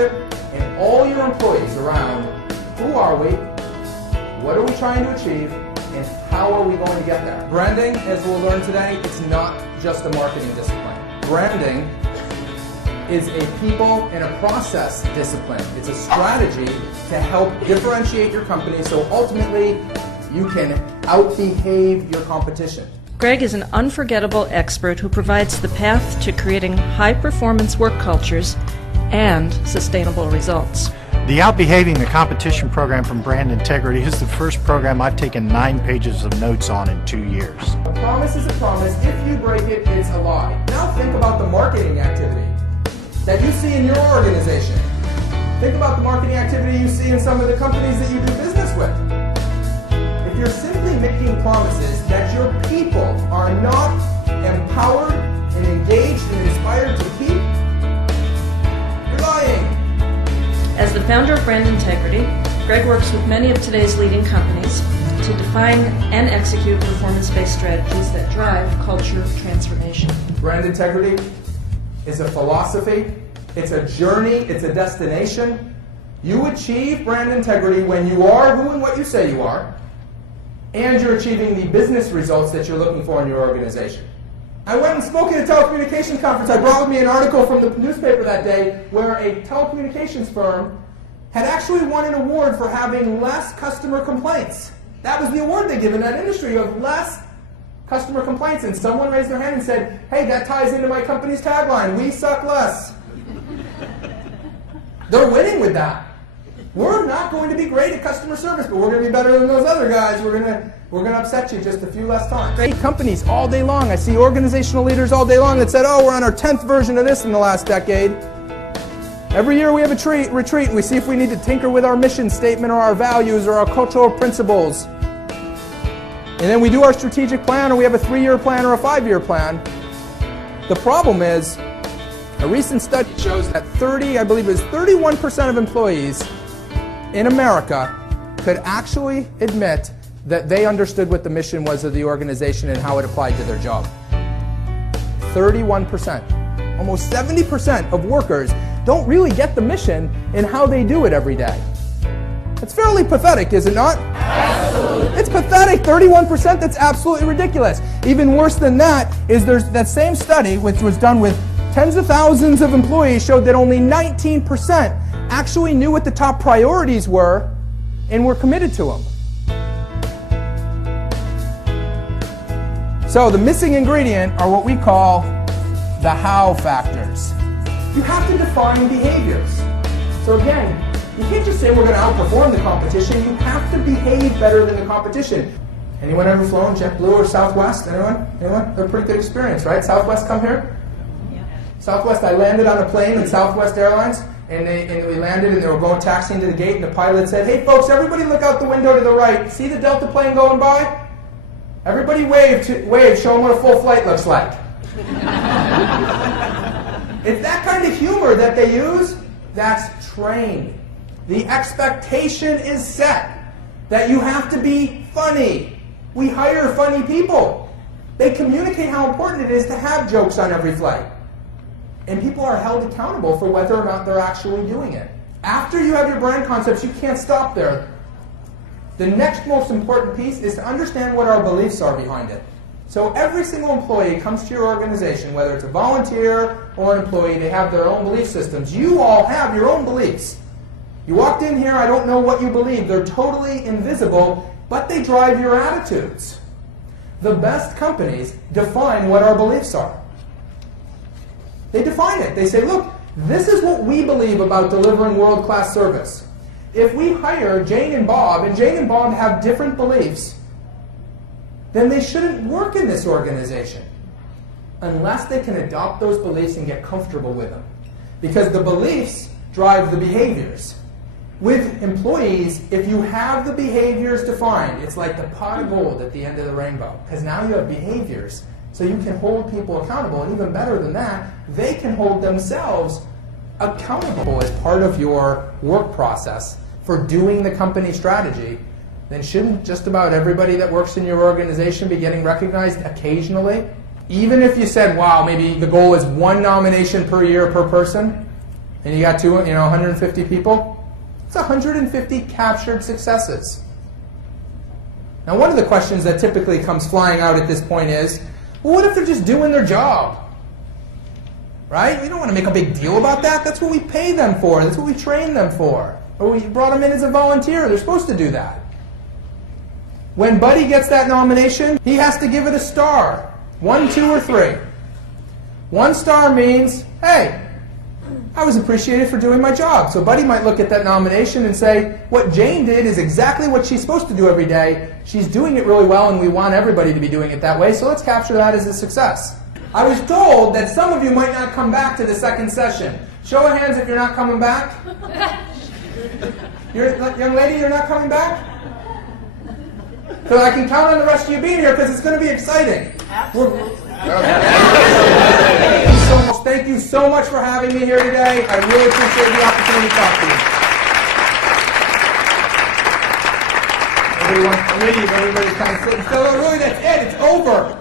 leadership and all your employees around who are we, what are we trying to achieve, and how are we going to get there. Branding, as we'll learn today, it's not just a marketing discipline. Branding is a people and a process discipline. It's a strategy to help differentiate your company so ultimately you can outbehave your competition. Gregg is an unforgettable expert who provides the path to creating high-performance work cultures and sustainable results. The Outbehaving the Competition program from Brand Integrity is the first program I've taken 9 pages of notes on in 2 years. A promise is a promise. If you break it, it's a lie. Now think about the marketing activity that you see in your organization. Think about the marketing activity you see in some of the companies that you do business with. If you're simply making promises that your people are not empowered and engaged and inspired to keep, you're lying. As the founder of Brand Integrity, Gregg works with many of today's leading companies to define and execute performance-based strategies that drive culture transformation. Brand Integrity is a philosophy, it's a journey, it's a destination. You achieve brand integrity when you are who and what you say you are, and you're achieving the business results that you're looking for in your organization. I went and spoke at a telecommunications conference. I brought with me an article from the newspaper that day where a telecommunications firm had actually won an award for having less customer complaints. That was the award they give in that industry, of less customer complaints. And someone raised their hand and said, hey, that ties into my company's tagline, we suck less. They're winning with that. We're not going to be great at customer service, but we're going to be better than those other guys. We're going to upset you just a few less times. Great companies all day long. I see organizational leaders all day long that said, oh, we're on our 10th version of this in the last decade. Every year we have a retreat and we see if we need to tinker with our mission statement or our values or our cultural principles. And then we do our strategic plan, or we have a 3-year plan or a 5-year plan. The problem is, a recent study shows that 31% of employees in America could actually admit that they understood what the mission was of the organization and how it applied to their job. 31%. Almost 70% of workers don't really get the mission and how they do it every day. It's fairly pathetic, is it not? Absolutely. It's pathetic. 31%, that's absolutely ridiculous. Even worse than that is there's that same study, which was done with tens of thousands of employees, showed that only 19% actually knew what the top priorities were and were committed to them. So the missing ingredient are what we call the how factors. You have to define behaviors. So again, you can't just say we're going to outperform the competition. You have to behave better than the competition. Anyone ever flown JetBlue or Southwest? Anyone? Anyone? They're a pretty good experience, right? Southwest come here? Yeah. Southwest, I landed on a plane in Southwest Airlines, and we landed and they were going taxiing to the gate, and the pilot said, hey folks, everybody look out the window to the right. See the Delta plane going by? Everybody wave, show them what a full flight looks like. It's that kind of humor that they use. That's trained. The expectation is set that you have to be funny. We hire funny people. They communicate how important it is to have jokes on every flight. And people are held accountable for whether or not they're actually doing it. After you have your brand concepts, you can't stop there. The next most important piece is to understand what our beliefs are behind it. So every single employee comes to your organization, whether it's a volunteer or an employee, they have their own belief systems. You all have your own beliefs. You walked in here, I don't know what you believe. They're totally invisible, but they drive your attitudes. The best companies define what our beliefs are. They define it. They say, look, this is what we believe about delivering world-class service. If we hire Jane and Bob have different beliefs, then they shouldn't work in this organization unless they can adopt those beliefs and get comfortable with them. Because the beliefs drive the behaviors. With employees, if you have the behaviors defined, it's like the pot of gold at the end of the rainbow. Because now you have behaviors, so you can hold people accountable. And even better than that, they can hold themselves accountable as part of your work process for doing the company strategy. Then shouldn't just about everybody that works in your organization be getting recognized occasionally? Even if you said, wow, maybe the goal is 1 nomination per year per person, and you got 150 people, it's 150 captured successes. Now, one of the questions that typically comes flying out at this point is, well, what if they're just doing their job? Right? We don't want to make a big deal about that. That's what we pay them for. That's what we train them for. Or we brought them in as a volunteer. They're supposed to do that. When Buddy gets that nomination, he has to give it a star. 1, 2, or 3. 1 star means, hey, I was appreciated for doing my job. So Buddy might look at that nomination and say, what Jane did is exactly what she's supposed to do every day. She's doing it really well, and we want everybody to be doing it that way, so let's capture that as a success. I was told that some of you might not come back to the second session. Show of hands if you're not coming back. Young lady, you're not coming back? So I can count on the rest of you being here because it's going to be exciting. Thank you so much for having me here today. I really appreciate the opportunity to talk to you. Everybody kind of sitting. So really, that's it. It's over.